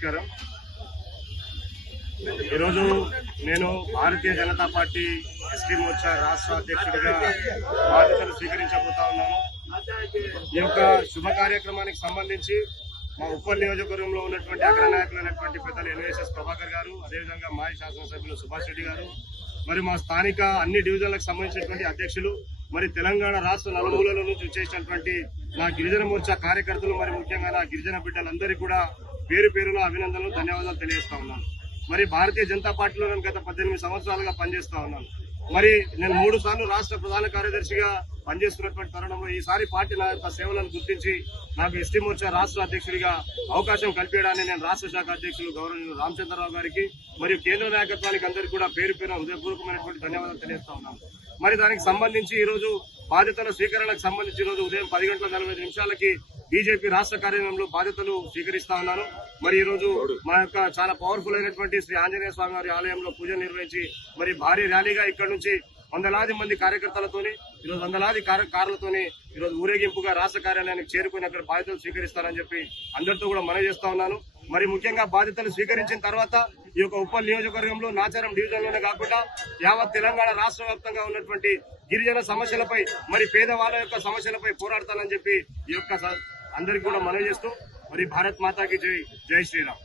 నమస్కారం. ఈరోజు నేను భారతీయ జనతా పార్టీ ఎస్టీ మోర్చా రాష్ట్ర అధ్యక్షుడిగా బాధ్యతలు స్వీకరించబోతా ఉన్నాను. ఈ యొక్క శుభ కార్యక్రమానికి సంబంధించి మా ఉప్పల్ నియోజకవర్గంలో ఉన్నటువంటి అగ్రనాయకులైనటువంటి పెద్దలు ఎన్ఎస్ఎస్ ప్రభాకర్ గారు, అదేవిధంగా మాజీ శాసనసభ్యులు సుభాష్ రెడ్డి గారు, మరి మా స్థానిక అన్ని డివిజన్లకు సంబంధించినటువంటి అధ్యక్షులు, మరి తెలంగాణ రాష్ట్ర నలుమూలల నుంచి వచ్చేసినటువంటి నా గిరిజన మోర్చా కార్యకర్తలు, మరి ముఖ్యంగా నా గిరిజన బిడ్డలందరికీ కూడా పేరు పేరున అభినందనలు, ధన్యవాదాలు తెలియజేస్తా ఉన్నాను. మరి భారతీయ జనతా పార్టీలో నేను గత 18 సంవత్సరాలుగా పనిచేస్తా ఉన్నాను. మరి నేను 3 సార్లు రాష్ట్ర ప్రధాన కార్యదర్శిగా పనిచేస్తున్నటువంటి తరుణంలో ఈసారి పార్టీ నా యొక్క సేవలను గుర్తించి నాకు ఎస్టీ మోర్చా రాష్ట్ర అధ్యక్షుడిగా అవకాశం కల్పించడాన్ని నేను రాష్ట్ర శాఖ అధ్యక్షులు గౌరవనీయులు రామచంద్రరావు గారికి మరియు కేంద్ర నాయకత్వానికి అందరికీ కూడా పేరు పేరున హృదయపూర్వకమైనటువంటి ధన్యవాదాలు తెలియజేస్తా ఉన్నాను. మరి దానికి సంబంధించి ఈ రోజు బాధ్యతల స్వీకరణకు సంబంధించి ఈ రోజు ఉదయం 10:45 బీజేపీ రాష్ట్ర కార్యాలయంలో బాధ్యతలు స్వీకరిస్తా ఉన్నాను. మరి ఈ రోజు మా యొక్క చాలా పవర్ఫుల్ అయినటువంటి శ్రీ ఆంజనేయ స్వామి వారి ఆలయంలో పూజలు నిర్వహించి మరి భారీ ర్యాలీగా ఇక్కడ నుంచి వందలాది మంది కార్యకర్తలతోని ఈరోజు వందలాది కార్లతోని ఈరోజు ఊరేగింపుగా రాష్ట్ర కార్యాలయానికి చేరుకుని అక్కడ బాధ్యతలు స్వీకరిస్తారని చెప్పి అందరితో కూడా మనవి చేస్తా ఉన్నాను. మరి ముఖ్యంగా బాధ్యతలు స్వీకరించిన తర్వాత ఈ యొక్క ఉప్పల్ నియోజకవర్గంలో నాచారం డివిజన్ లోనే కాకుండా యావత్ తెలంగాణ రాష్ట్ర వ్యాప్తంగా ఉన్నటువంటి గిరిజన సమస్యలపై, మరి పేదవాళ్ళ యొక్క సమస్యలపై పోరాడతానని చెప్పి ఈ యొక్క అందరికీ కూడా మనవి చేస్తూ మరి భారత్ మాతాకి జై, జై శ్రీరామ్.